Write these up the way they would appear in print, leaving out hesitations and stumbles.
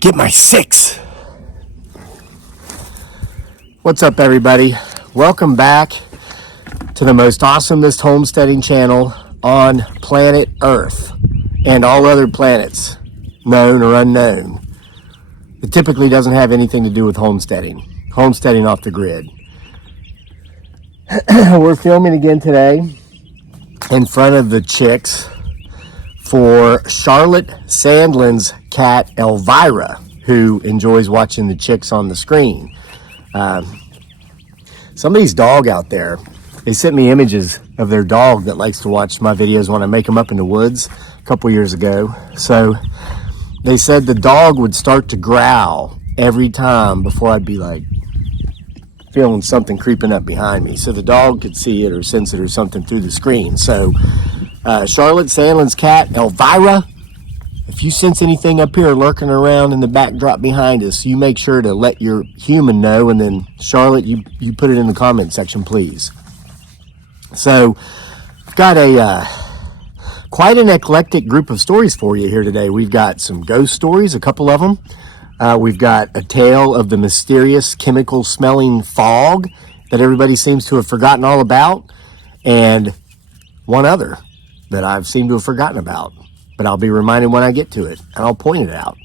Get my 6. What's up, everybody? Welcome back to the most awesomest homesteading channel on planet Earth and all other planets, known or unknown. It typically doesn't have anything to do with homesteading off the grid. We're filming again today in front of the chicks for Charlotte Sandlin's cat Elvira, who enjoys watching the chicks on the screen. Somebody's dog out there, they sent me images of their dog that likes to watch my videos when I make them up in the woods a couple years ago. So they said the dog would start to growl every time before I'd be like feeling something creeping up behind me, so the dog could see it or sense it or something through the screen. So Charlotte Sandlin's cat Elvira, if you sense anything up here lurking around in the backdrop behind us, you make sure to let your human know, and then Charlotte, you put it in the comment section, please. So I've got quite an eclectic group of stories for you here today. We've got some ghost stories, a couple of them. We've got a tale of the mysterious chemical smelling fog that everybody seems to have forgotten all about, and one other that I've seemed to have forgotten about, but I'll be reminded when I get to it, and I'll point it out,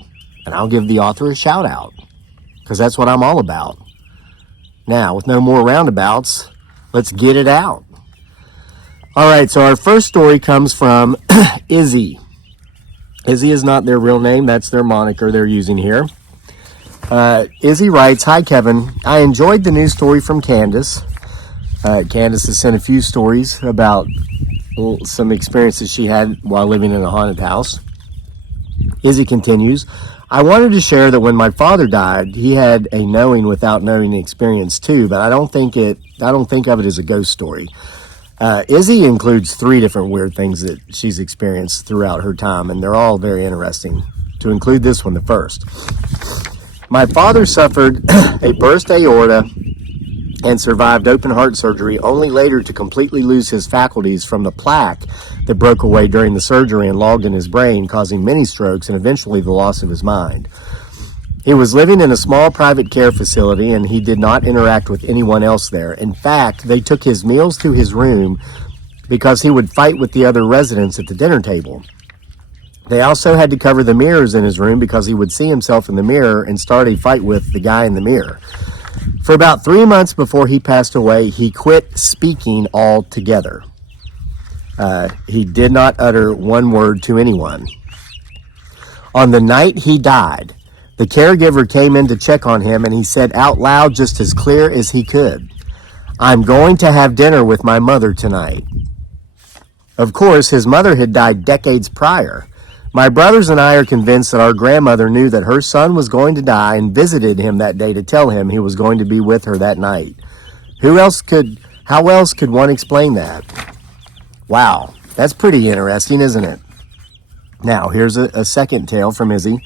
and I'll give the author a shout out, because that's what I'm all about. Now, with no more roundabouts, let's get it out. All right, so our first story comes from Izzy. Izzy is not their real name, that's their moniker they're using here. Izzy writes, "Hi Kevin, I enjoyed the news story from Candace." Candace has sent a few stories about some experiences she had while living in a haunted house. Izzy continues, "I wanted to share that when my father died, he had a knowing without knowing experience too, but I don't think of it as a ghost story." Izzy includes 3 different weird things that she's experienced throughout her time, and they're all very interesting. To include this one, the first. "My father suffered a burst aorta and survived open heart surgery, only later to completely lose his faculties from the plaque that broke away during the surgery and logged in his brain, causing many strokes and eventually the loss of his mind. He was living in a small private care facility, and he did not interact with anyone else there. In fact, they took his meals to his room because he would fight with the other residents at the dinner table. They also had to cover the mirrors in his room because he would see himself in the mirror and start a fight with the guy in the mirror. For about 3 months before he passed away, he quit speaking altogether. He did not utter one word to anyone. On the night he died, the caregiver came in to check on him, and he said out loud, just as clear as he could, 'I'm going to have dinner with my mother tonight.' Of course, his mother had died decades prior. My brothers and I are convinced that our grandmother knew that her son was going to die and visited him that day to tell him he was going to be with her that night. How else could one explain that?" Wow, that's pretty interesting, isn't it? Now, here's a second tale from Izzy.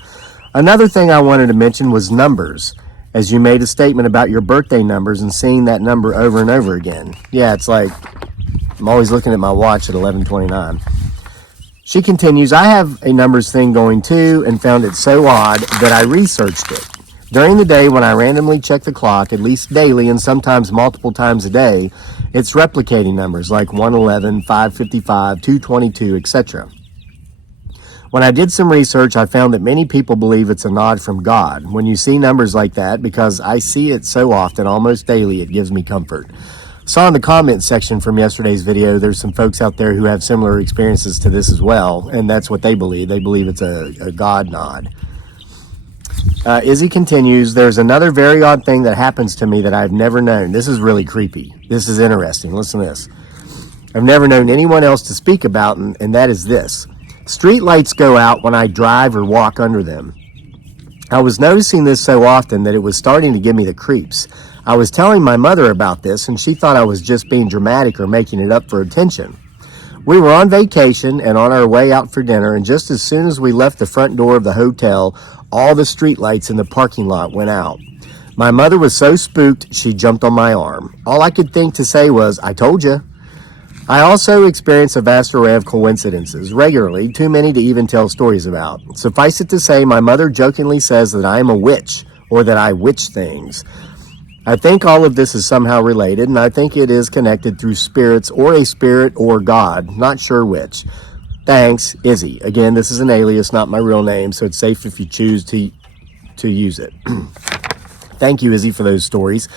"Another thing I wanted to mention was numbers, as you made a statement about your birthday numbers and seeing that number over and over again." Yeah, it's like I'm always looking at my watch at 11:29. She continues, "I have a numbers thing going too and found it so odd that I researched it. During the day when I randomly check the clock, at least daily and sometimes multiple times a day, it's replicating numbers like 111, 555, 222, etc. When I did some research, I found that many people believe it's a nod from God. When you see numbers like that, because I see it so often, almost daily, it gives me comfort. Saw in the comment section from yesterday's video, there's some folks out there who have similar experiences to this as well, and that's what they believe. They believe it's a God nod." Izzy continues, "There's another very odd thing that happens to me that I've never known." This is really creepy. This is interesting. Listen to this. "I've never known anyone else to speak about, and that is this. Street lights go out when I drive or walk under them. I was noticing this so often that it was starting to give me the creeps. I was telling my mother about this, and she thought I was just being dramatic or making it up for attention. We were on vacation and on our way out for dinner, and just as soon as we left the front door of the hotel, all the street lights in the parking lot went out. My mother was so spooked, she jumped on my arm. All I could think to say was, 'I told you.' I also experience a vast array of coincidences, regularly, too many to even tell stories about. Suffice it to say, my mother jokingly says that I am a witch, or that I witch things. I think all of this is somehow related, and I think it is connected through spirits, or a spirit, or God, not sure which. Thanks, Izzy. Again, this is an alias, not my real name, so it's safe if you choose to use it. Thank you, Izzy, for those stories.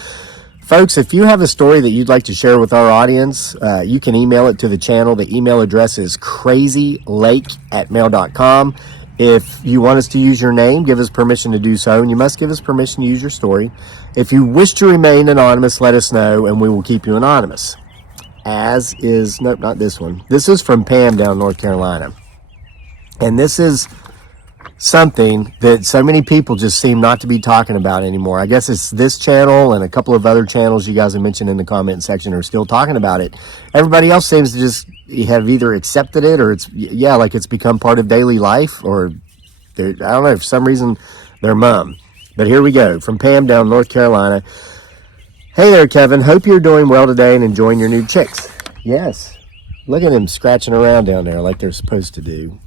Folks, if you have a story that you'd like to share with our audience, you can email it to the channel. The email address is crazylake@mail.com. If you want us to use your name, give us permission to do so, and you must give us permission to use your story. If you wish to remain anonymous, let us know, and we will keep you anonymous. Nope, not this one. This is from Pam down North Carolina. And this is something that so many people just seem not to be talking about anymore. I guess it's this channel and a couple of other channels you guys have mentioned in the comment section are still talking about it. Everybody else seems to just have either accepted it or like it's become part of daily life, or I don't know, for some reason they're mum. But here we go, from Pam down North Carolina. Hey there, Kevin. Hope you're doing well today and enjoying your new chicks. Yes. Look at them scratching around down there like they're supposed to do.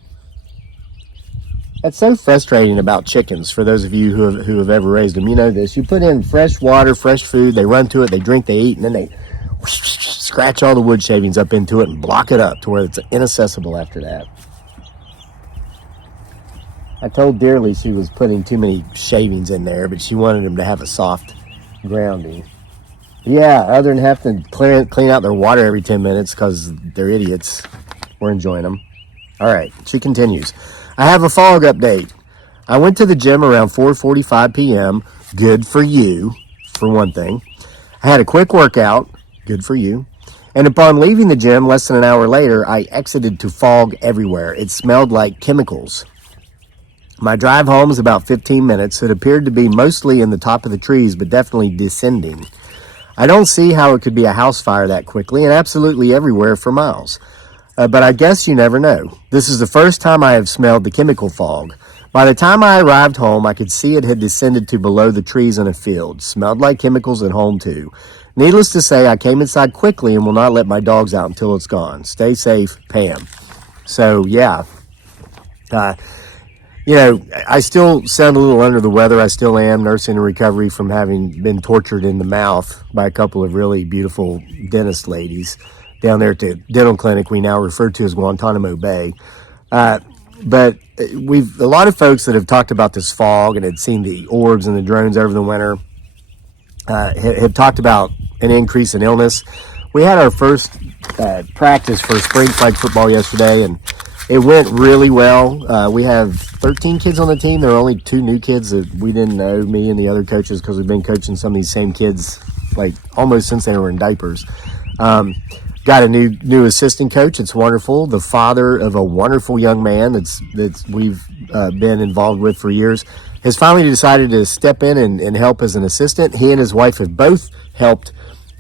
That's so frustrating about chickens, for those of you who have ever raised them. You know this. You put in fresh water, fresh food, they run to it, they drink, they eat, and then they scratch all the wood shavings up into it and block it up to where it's inaccessible after that. I told Dearly she was putting too many shavings in there, but she wanted them to have a soft grounding. Yeah, other than having to clean out their water every 10 minutes because they're idiots. We're enjoying them. All right, she continues. I have a fog update. I went to the gym around 4:45 p.m. Good for you, for one thing. I had a quick workout. Good for you. And upon leaving the gym less than an hour later, I exited to fog everywhere. It smelled like chemicals. My drive home is about 15 minutes. It appeared to be mostly in the top of the trees, but definitely descending. I don't see how it could be a house fire that quickly and absolutely everywhere for miles. But I guess you never know. This is the first time I have smelled the chemical fog. By the time I arrived home, I could see it had descended to below the trees in a field. Smelled like chemicals at home too. Needless to say, I came inside quickly and will not let my dogs out until it's gone. Stay safe, Pam. So, yeah. I still sound a little under the weather. I still am nursing in recovery from having been tortured in the mouth by a couple of really beautiful dentist ladies down there at the dental clinic we now refer to as Guantanamo Bay. But a lot of folks that have talked about this fog and had seen the orbs and the drones over the winter have talked about an increase in illness. We had our first practice for spring flag football yesterday, and it went really well. We have 13 kids on the team. There are only 2 new kids that we didn't know, me and the other coaches, because we've been coaching some of these same kids like almost since they were in diapers. Got a new assistant coach. It's wonderful. The father of a wonderful young man that's we've been involved with for years has finally decided to step in and help as an assistant. He and his wife have both helped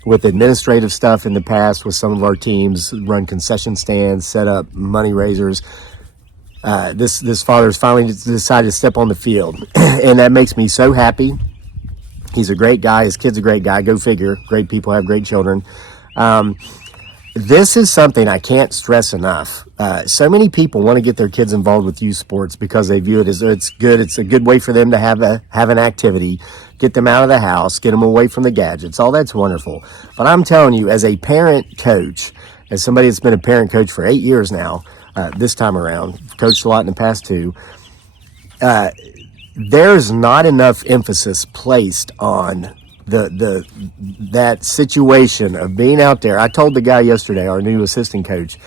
with administrative stuff in the past with some of our teams, run concession stands, set up money raisers. This father's finally decided to step on the field, and that makes me so happy. He's a great guy. His kid's a great guy. Go figure. Great people have great children. This is something I can't stress enough. So many people want to get their kids involved with youth sports because they view it as it's good. It's a good way for them to have an activity, get them out of the house, get them away from the gadgets. All that's wonderful. But I'm telling you, as a parent coach, as somebody that's been a parent coach for 8 years now, this time around, coached a lot in the past too, there's not enough emphasis placed on that situation of being out there. I told the guy yesterday, our new assistant coach,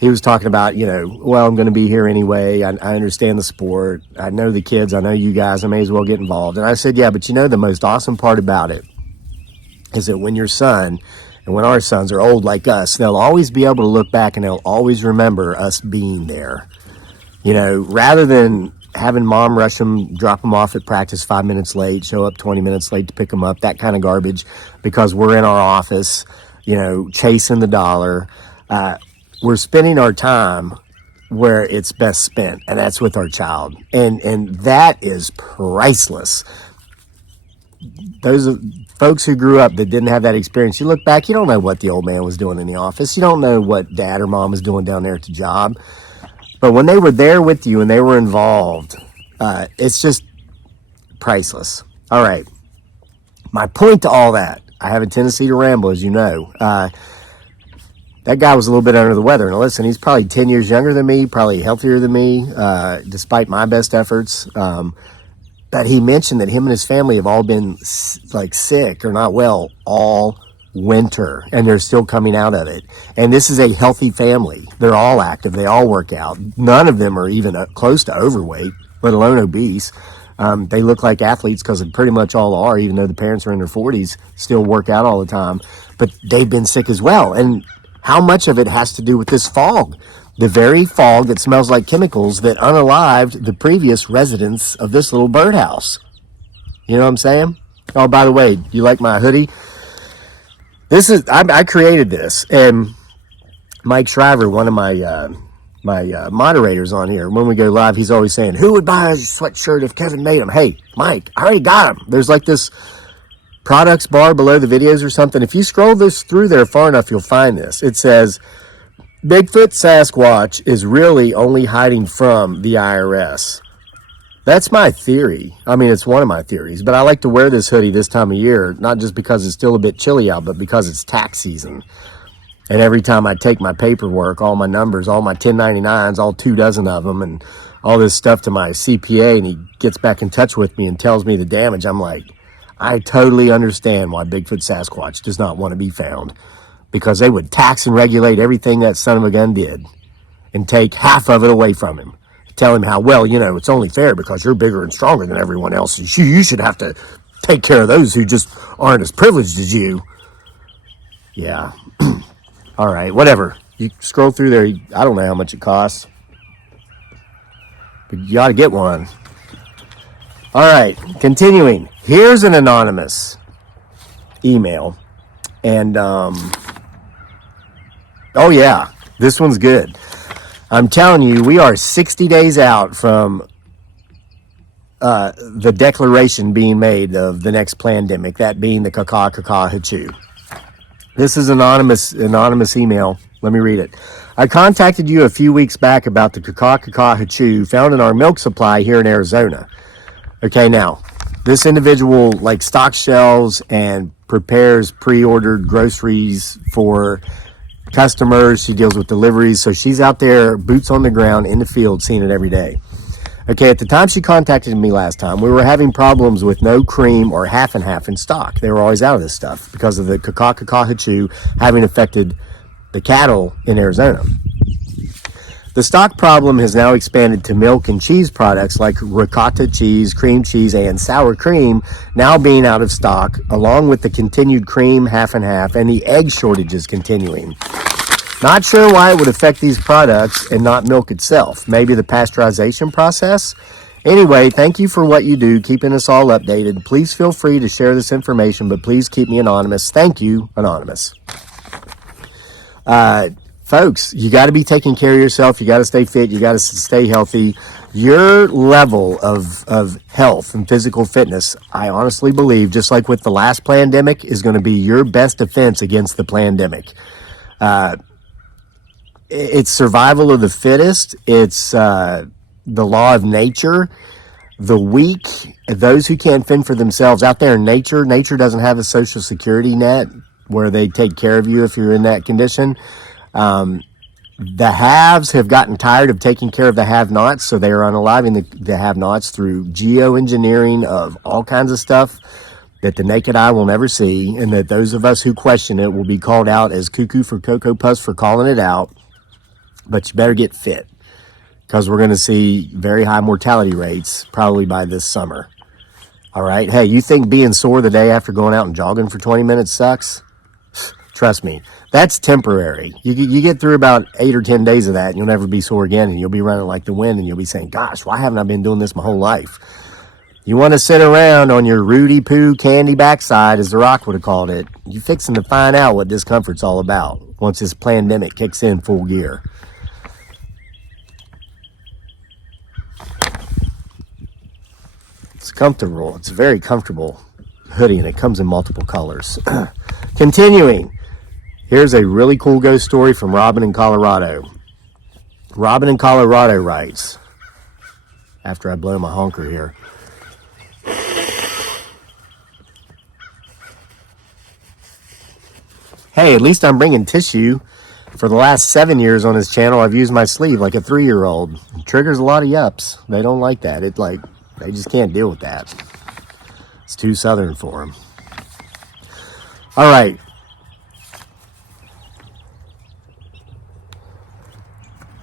he was talking about, well, I'm going to be here anyway. I understand the sport. I know the kids. I know you guys. I may as well get involved. And I said, yeah, but the most awesome part about it is that when your son and when our sons are old like us, they'll always be able to look back and they'll always remember us being there, rather than having mom rush them, drop them off at practice 5 minutes late, show up 20 minutes late to pick them up, that kind of garbage, because we're in our office, chasing the dollar. We're spending our time where it's best spent, and that's with our child. And that is priceless. folks who grew up that didn't have that experience, you look back, you don't know what the old man was doing in the office. You don't know what dad or mom was doing down there at the job. But when they were there with you and they were involved, it's just priceless. All right. My point to all that, I have a tendency to ramble, as you know. That guy was a little bit under the weather. Now, listen, he's probably 10 years younger than me, probably healthier than me, despite my best efforts. But he mentioned that him and his family have all been like sick or not well all winter, and they're still coming out of it. And this is a healthy family. They're all active. They all work out. None of them are even close to overweight, let alone obese. They look like athletes because they pretty much all are, even though the parents are in their 40s, still work out all the time. But they've been sick as well. And how much of it has to do with this fog? The very fog that smells like chemicals that unalived the previous residents of this little birdhouse. You know what I'm saying? Oh, by the way, you like my hoodie? I created this, and Mike Shriver, one of my moderators on here, when we go live, he's always saying, who would buy a sweatshirt if Kevin made them? Hey, Mike, I already got them. There's like this products bar below the videos or something. If you scroll this through there far enough, you'll find this. It says, Bigfoot Sasquatch is really only hiding from the IRS. That's my theory. I mean, it's one of my theories, but I like to wear this hoodie this time of year, not just because it's still a bit chilly out, but because it's tax season. And every time I take my paperwork, all my numbers, all my 1099s, all 24 of them, and all this stuff to my CPA, and he gets back in touch with me and tells me the damage, I'm like, I totally understand why Bigfoot Sasquatch does not want to be found, because they would tax and regulate everything that son of a gun did and take half of it away from him. Tell him how, well, you know, it's only fair because you're bigger and stronger than everyone else. You should have to take care of those who just aren't as privileged as you. Yeah. All right, whatever. You scroll through there. I don't know how much it costs, but you ought to get one. All right, continuing. Here's an anonymous email. And, oh yeah, this one's good. I'm telling you, we are 60 days out from the declaration being made of the next pandemic, that being the hachew. This is anonymous email. Let me read it. I contacted you a few weeks back about the hachew found in our milk supply here in Arizona. Okay, now, this individual like stocks shelves and prepares pre-ordered groceries for customers. She deals with deliveries, so she's out there, boots on the ground, in the field, seeing it every day. Okay, at the time she contacted me last time, we were having problems with no cream or half and half in stock. They were always out of this stuff because of the hachew having affected the cattle in Arizona. The stock problem has now expanded to milk and cheese products like ricotta cheese, cream cheese, and sour cream now being out of stock, along with the continued cream half and half and the egg shortages continuing. Not sure why it would affect these products and not milk itself. Maybe the pasteurization process? Anyway, thank you for what you do, keeping us all updated. Please feel free to share this information, but please keep me anonymous. Thank you, anonymous. Folks, you got to be taking care of yourself. You got to stay fit. You got to stay healthy. Your level of health and physical fitness, I honestly believe, just like with the last pandemic, is going to be your best defense against the pandemic. It's survival of the fittest. It's the law of nature. The weak, those who can't fend for themselves out there in nature doesn't have a social security net where they take care of you if you're in that condition. The haves have gotten tired of taking care of the have-nots, so they are unaliving the have-nots through geoengineering of all kinds of stuff that the naked eye will never see, and that those of us who question it will be called out as cuckoo for Cocoa Puffs for calling it out. But you better get fit, because we're going to see very high mortality rates probably by this summer. All right? Hey, you think being sore the day after going out and jogging for 20 minutes sucks? Trust me, that's temporary. You get through about 8 or 10 days of that, and you'll never be sore again, and you'll be running like the wind, and you'll be saying, gosh, why haven't I been doing this my whole life? You want to sit around on your Rudy Poo candy backside, as The Rock would have called it. You're fixing to find out what discomfort's all about once this pandemic kicks in full gear. It's comfortable. It's very comfortable hoodie, and it comes in multiple colors. Continuing. Here's a really cool ghost story from Robin in Colorado. Robin in Colorado writes, after I blow my honker here. Hey, at least I'm bringing tissue. For the last 7 years on his channel, I've used my sleeve like a 3-year-old. It triggers a lot of yups. They don't like that. They just can't deal with that. It's too southern for them. All right.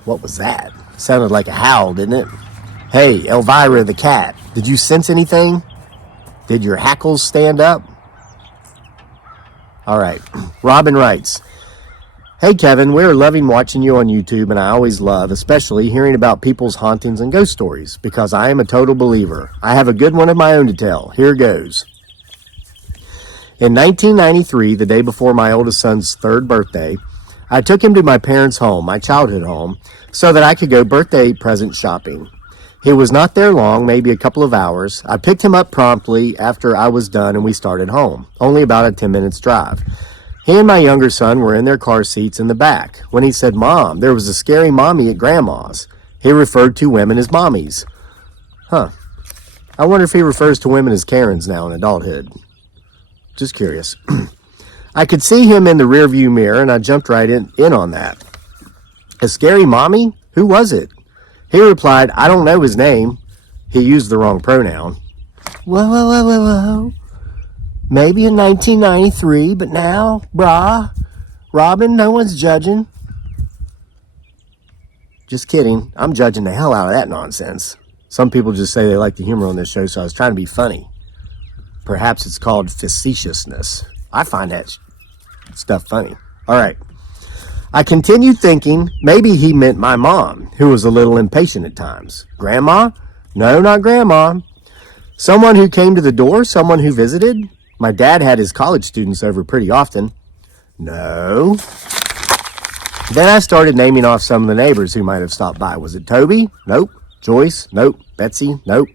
What was that? Sounded like a howl, didn't it? Hey, Elvira the cat, did you sense anything? Did your hackles stand up? All right. Robin writes, hey, Kevin, we're loving watching you on YouTube, and I always love, especially hearing about people's hauntings and ghost stories, because I am a total believer. I have a good one of my own to tell. Here goes. In 1993, the day before my oldest son's 3rd birthday, I took him to my parents' home, my childhood home, so that I could go birthday present shopping. He was not there long, maybe a couple of hours. I picked him up promptly after I was done, and we started home, only about a 10 minutes drive. He and my younger son were in their car seats in the back. When he said, Mom, there was a scary mommy at Grandma's. He referred to women as mommies. Huh. I wonder if he refers to women as Karens now in adulthood. Just curious. I could see him in the rearview mirror, and I jumped right in on that. A scary mommy? Who was it? He replied, I don't know his name. He used the wrong pronoun. Whoa. Maybe in 1993, but now, brah. Robin, no one's judging. Just kidding. I'm judging the hell out of that nonsense. Some people just say they like the humor on this show, so I was trying to be funny. Perhaps it's called facetiousness. I find that stuff funny. All right. I continued thinking maybe he meant my mom, who was a little impatient at times. Grandma? No, not Grandma. Someone who came to the door? Someone who visited? My dad had his college students over pretty often. No. Then I started naming off some of the neighbors who might have stopped by. Was it Toby? Nope. Joyce? Nope. Betsy? Nope.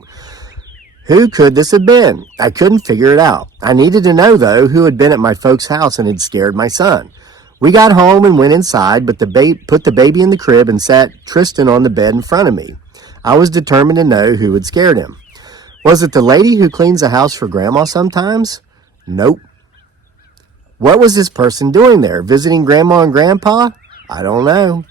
Who could this have been? I couldn't figure it out. I needed to know, though, who had been at my folks' house and had scared my son. We got home and went inside, but put the baby in the crib and sat Tristan on the bed in front of me. I was determined to know who had scared him. Was it the lady who cleans the house for Grandma sometimes? Nope. What was this person doing there? Visiting Grandma and Grandpa? I don't know.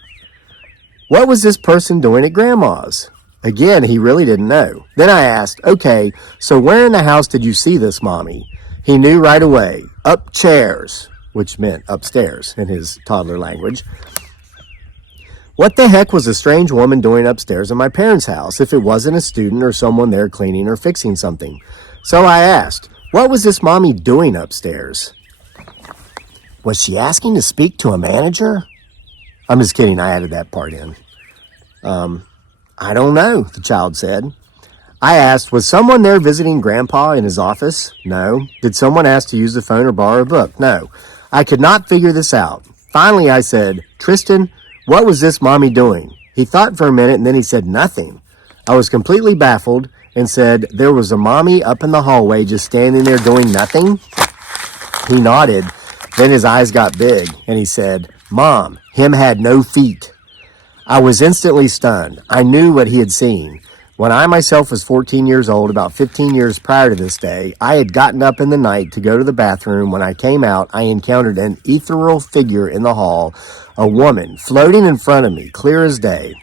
What was this person doing at Grandma's? Again, he really didn't know. Then I asked, okay, so where in the house did you see this mommy? He knew right away. Up chairs, which meant upstairs in his toddler language. What the heck was a strange woman doing upstairs in my parents' house if it wasn't a student or someone there cleaning or fixing something? So I asked, what was this mommy doing upstairs? Was she asking to speak to a manager? I'm just kidding, I added that part in. I don't know, the child said. I asked, was someone there visiting Grandpa in his office? No. Did someone ask to use the phone or borrow a book? No. I could not figure this out. Finally, I said, Tristan, what was this mommy doing? He thought for a minute and then he said nothing. I was completely baffled and said, there was a mommy up in the hallway just standing there doing nothing? He nodded. Then his eyes got big and he said, Mom, him had no feet. I was instantly stunned. I knew what he had seen. When I myself was 14 years old, about 15 years prior to this day, I had gotten up in the night to go to the bathroom. When I came out, I encountered an ethereal figure in the hall, a woman floating in front of me, clear as day.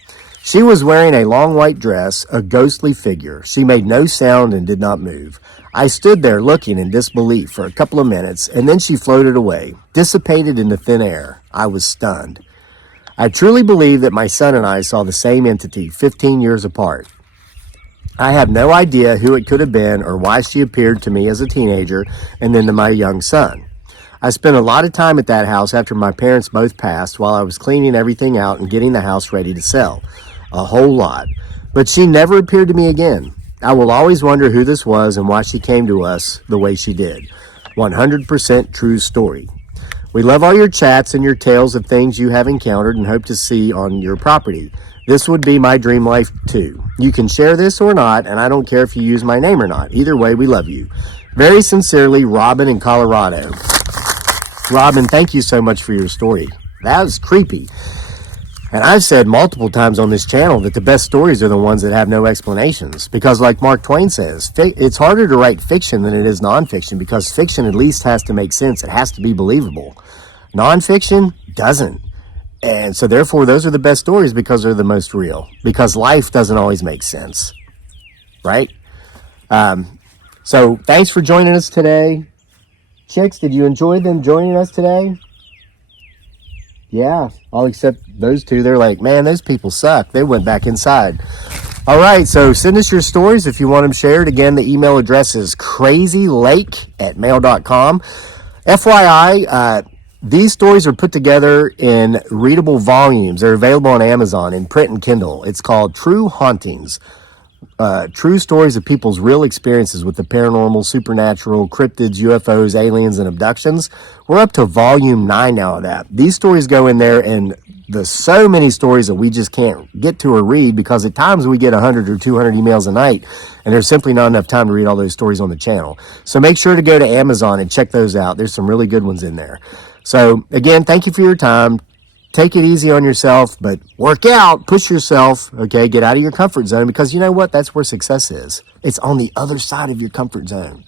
She was wearing a long white dress, a ghostly figure. She made no sound and did not move. I stood there looking in disbelief for a couple of minutes, and then she floated away, dissipated into thin air. I was stunned. I truly believe that my son and I saw the same entity 15 years apart. I have no idea who it could have been or why she appeared to me as a teenager and then to my young son. I spent a lot of time at that house after my parents both passed while I was cleaning everything out and getting the house ready to sell. A whole lot. But she never appeared to me again. I will always wonder who this was and why she came to us the way she did. 100% true story. We love all your chats and your tales of things you have encountered and hope to see on your property. This would be my dream life too. You can share this or not, and I don't care if you use my name or not. Either way, we love you. Very sincerely, Robin in Colorado. Robin, thank you so much for your story. That was creepy. And I've said multiple times on this channel that the best stories are the ones that have no explanations. Because like Mark Twain says, it's harder to write fiction than it is nonfiction, because fiction at least has to make sense. It has to be believable. Nonfiction doesn't. And so therefore, those are the best stories because they're the most real. Because life doesn't always make sense. Right? So thanks for joining us today. Chicks, did you enjoy them joining us today? Yeah, all except those two. They're like, man, those people suck. They went back inside. All right, so send us your stories if you want them shared. Again, the email address is crazylake@mail.com. FYI, these stories are put together in readable volumes. They're available on Amazon in print and Kindle. It's called True Hauntings. True stories of people's real experiences with the paranormal, supernatural, cryptids, UFOs, aliens, and abductions. We're up to volume 9 now of that. These stories go in there, and there's so many stories that we just can't get to or read, because at times we get 100 or 200 emails a night, and there's simply not enough time to read all those stories on the channel. So make sure to go to Amazon and check those out. There's some really good ones in there. So again, thank you for your time. Take it easy on yourself, but work out, push yourself, okay? Get out of your comfort zone, because you know what? That's where success is. It's on the other side of your comfort zone.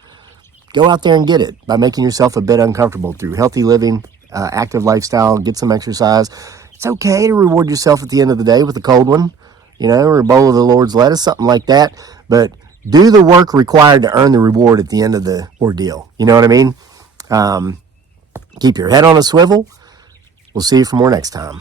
Go out there and get it by making yourself a bit uncomfortable through healthy living, active lifestyle, get some exercise. It's okay to reward yourself at the end of the day with a cold one, or a bowl of the Lord's lettuce, something like that. But do the work required to earn the reward at the end of the ordeal. You know what I mean? Keep your head on a swivel. We'll see you for more next time.